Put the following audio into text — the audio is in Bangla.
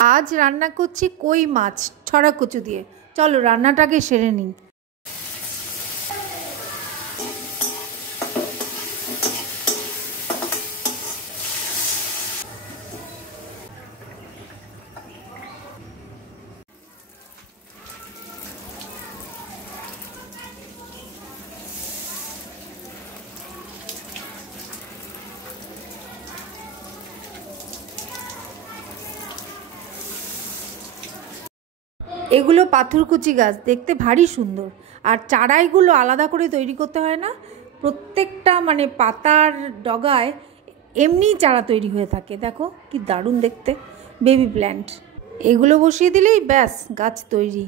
আজ রান্না করছি কই মাছ ছড়া কচু দিয়ে। চলো রান্নাটাকে সেরে নিই। এগুলো পাথরকুচি গাছ, দেখতে ভারী সুন্দর। আর চারাইগুলো আলাদা করে তৈরি করতে হয় না, প্রত্যেকটা মানে পাতার ডগায় এমনিই চারা তৈরি হয়ে থাকে। দেখো কি দারুণ দেখতে, বেবি প্ল্যান্ট। এগুলো বসিয়ে দিলেই ব্যাস গাছ তৈরি।